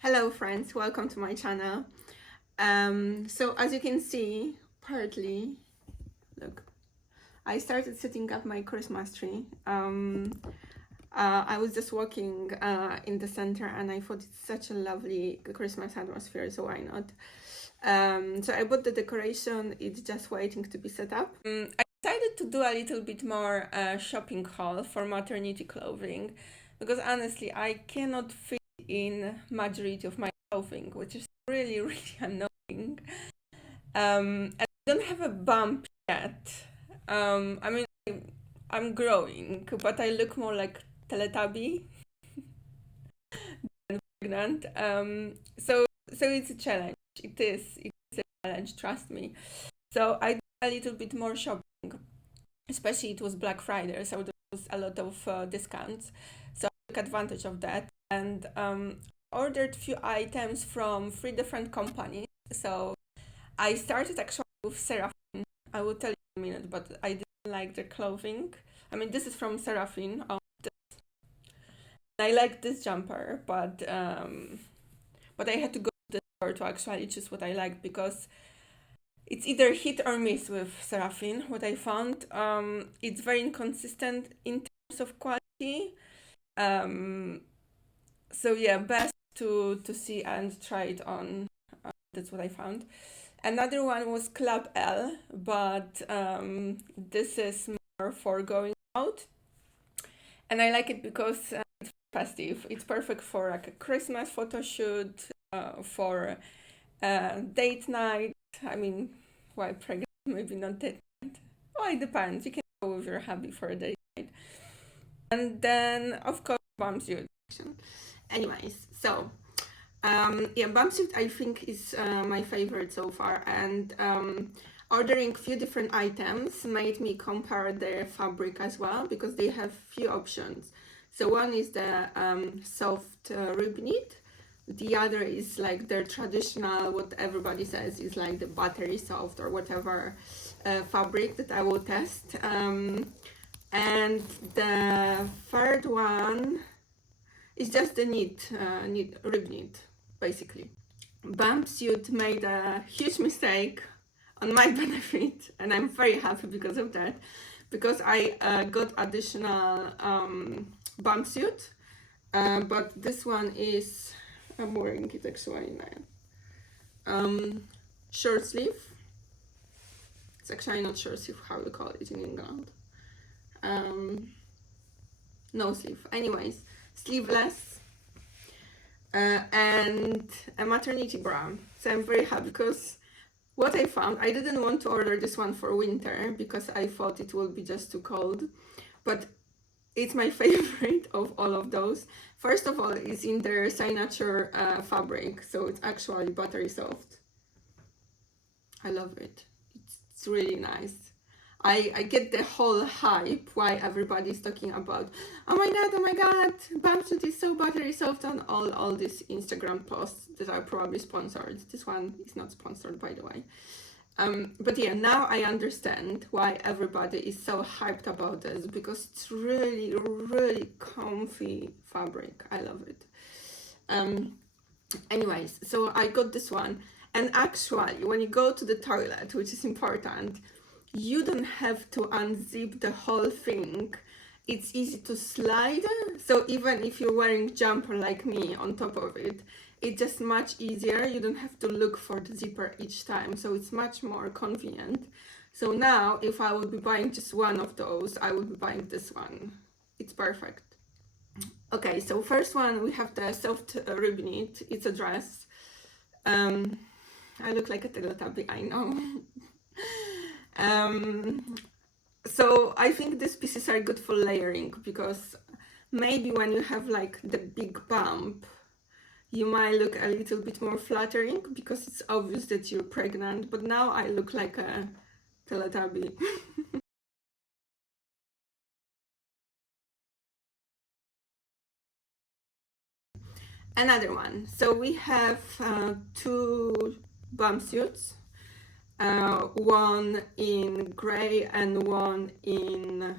Hello friends, welcome to my channel. So as you can see, partly, look, I started setting up my Christmas tree. I was just walking in the center and I thought it's such a lovely Christmas atmosphere, so why not? So I bought the decoration, it's just waiting to be set up. I decided to do a little bit more shopping haul for maternity clothing because honestly I cannot fit in majority of my clothing, which is really really annoying. And I don't have a bump yet. I mean, I'm growing, but I look more like Teletubby than pregnant. So it's a challenge. It's a challenge, trust me. So I did a little bit more shopping, especially it was Black Friday, so there was a lot of discounts. So I took advantage of that and ordered few items from 3 different companies. So I started actually with Seraphine. I will tell you in a minute, but I didn't like their clothing. I mean, this is from Seraphine. I like this jumper, but I had to go to the store to actually choose what I like because it's either hit or miss with Seraphine. What I found, it's very inconsistent in terms of quality. Um, so yeah, best to see and try it on. That's what I found. Another one was Club L, but this is more for going out, and I like it because it's festive. It's perfect for like a Christmas photo shoot, for date night. I mean, while pregnant, maybe not date night. Well, it depends. You can go with your hubby for a date night, and then of course Bumpsuit. Anyways, so yeah, Bumpsuit I think is my favorite so far, and ordering few different items made me compare their fabric as well because they have few options. So one is the soft rib knit, the other is like their traditional, what everybody says is like the buttery soft or whatever fabric that I will test. And the third one is just the rib knit, basically. Bumpsuit made a huge mistake on my benefit, and I'm very happy because of that, because I got additional bumpsuit, but this one is, I'm wearing it actually now. Short sleeve. It's actually not short sleeve, how we call it in England. No sleeve. Anyways, sleeveless. And a maternity bra. So I'm very happy because what I found, I didn't want to order this one for winter because I thought it would be just too cold, but it's my favorite of all of those. First of all, it's in their signature fabric, so it's actually buttery soft. I love it. It's really nice. I get the whole hype why everybody's talking about, oh my god, Bumpsuit is so buttery soft on all these Instagram posts that are probably sponsored. This one is not sponsored, by the way. But yeah, now I understand why everybody is so hyped about this because it's really, really comfy fabric. I love it. Anyways, so I got this one, and actually, when you go to the toilet, which is important, you don't have to unzip the whole thing. It's easy to slide, so even if you're wearing jumper like me on top of it, it's just much easier. You don't have to look for the zipper each time, so it's much more convenient. So now if I would be buying just one of those, I would be buying this one. It's perfect. Okay, so first one we have the soft rib knit. It's a dress. I look like a Teletubby, I know. So I think these pieces are good for layering because maybe when you have like the big bump, you might look a little bit more flattering because it's obvious that you're pregnant, but now I look like a Teletubby. Another one. So we have two bumpsuits, one in gray and one in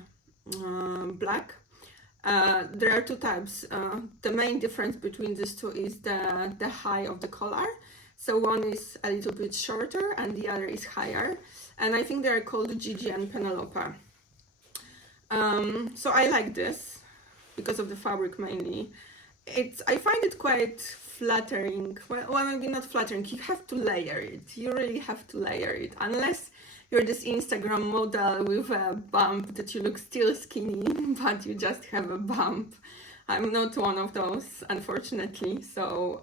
black. There are two types. The main difference between these two is the height of the collar. So one is a little bit shorter and the other is higher. And I think they are called Gigi and Penelope. So I like this because of the fabric mainly. I find it quite flattering. Well, maybe not flattering. You have to layer it. You really have to layer it. Unless you're this Instagram model with a bump that you look still skinny, but you just have a bump. I'm not one of those, unfortunately. So,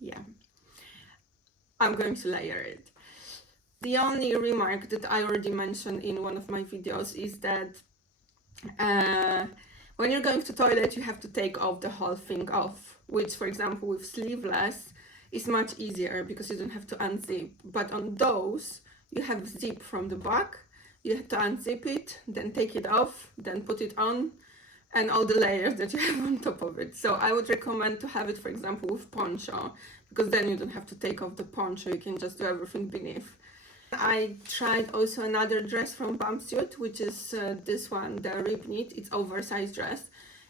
yeah, I'm going to layer it. The only remark that I already mentioned in one of my videos is that when you're going to toilet, you have to take off the whole thing off, which, for example, with sleeveless is much easier because you don't have to unzip. But on those, you have zip from the back, you have to unzip it, then take it off, then put it on, and all the layers that you have on top of it. So I would recommend to have it, for example, with poncho, because then you don't have to take off the poncho, you can just do everything beneath. I tried also another dress from Bumpsuit, which is this one, the rib knit. It's oversized dress.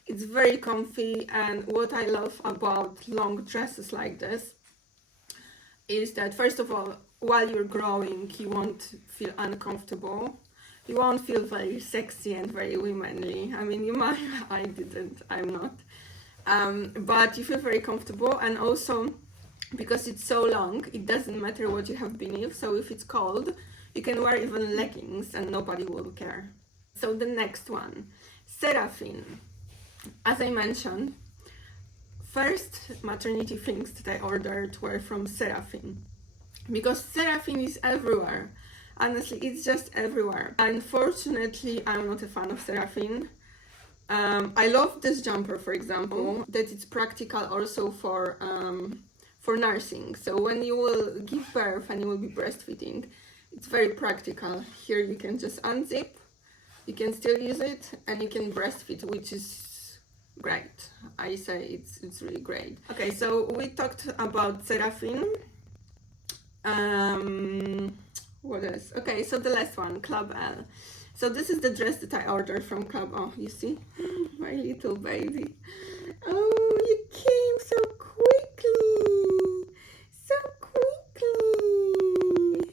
It's very comfy, and what I love about long dresses like this is that, first of all, while you're growing, you won't feel uncomfortable. You won't feel very sexy and very womanly. I mean, you might, I didn't, I'm not. But you feel very comfortable, and also because it's so long, it doesn't matter what you have beneath. So if it's cold, you can wear even leggings and nobody will care. So the next one, Seraphine. As I mentioned, first maternity things that I ordered were from Seraphine, because Seraphine is everywhere. Honestly, it's just everywhere. Unfortunately, I'm not a fan of Seraphine. I love this jumper, for example, that it's practical also for nursing. So when you will give birth and you will be breastfeeding, it's very practical. Here you can just unzip, you can still use it, and you can breastfeed, which is great. I say it's really great. Okay, so we talked about Seraphine. What else? Okay, so the last one, Club L. So this is the dress that I ordered from Club. Oh, you see, my little baby. Oh, you came so quickly, so quickly.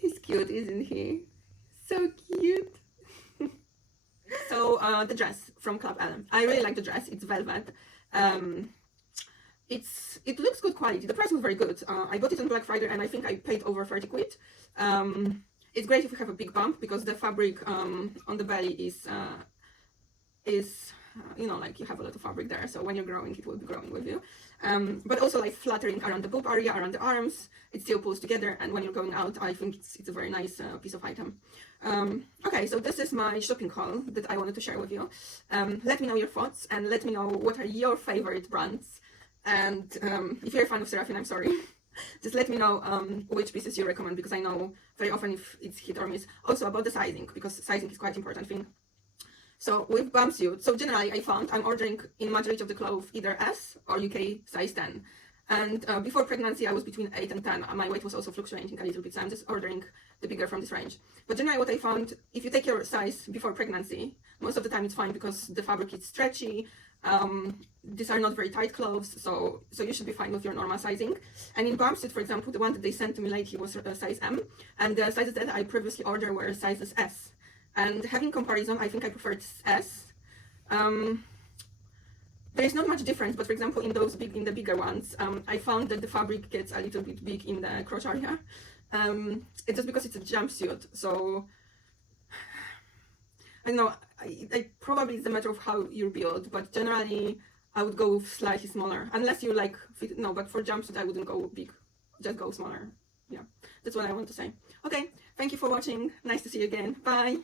He's cute, isn't he? So cute. So the dress from Club L. I really like the dress. It's velvet. It looks good quality. The price was very good. I bought it on Black Friday and I think I paid over 30 quid. It's great if you have a big bump because the fabric on the belly is you know, like you have a lot of fabric there, so when you're growing it will be growing with you, but also like flattering around the boob area, around the arms. It still pulls together, and when you're going out, I think it's a very nice piece of item. Okay, so this is my shopping haul that I wanted to share with you. Let me know your thoughts and let me know what are your favorite brands, and if you're a fan of Seraphine, I'm sorry. Just let me know which pieces you recommend, because I know very often if it's hit or miss. Also about the sizing, because sizing is quite important thing. So with Bumpsuit, so generally I found I'm ordering in majority of the clothes either S or UK size 10. And before pregnancy I was between 8 and 10. My weight was also fluctuating a little bit, so I'm just ordering the bigger from this range. But generally what I found, if you take your size before pregnancy, most of the time it's fine because the fabric is stretchy. These are not very tight clothes, so you should be fine with your normal sizing. And in Bumpsuit, for example, the one that they sent to me lately was size M, and the sizes that I previously ordered were sizes S. And having comparison, I think I preferred S. There is not much difference, but for example, in the bigger ones, I found that the fabric gets a little bit big in the crotch area. It's just because it's a jumpsuit, so I don't know. I probably it's a matter of how you're built, but generally I would go with slightly smaller, unless you like fit. No, but for jumpsuit I wouldn't go big, just go smaller. Yeah, that's what I want to say. Okay, thank you for watching. Nice to see you again. Bye.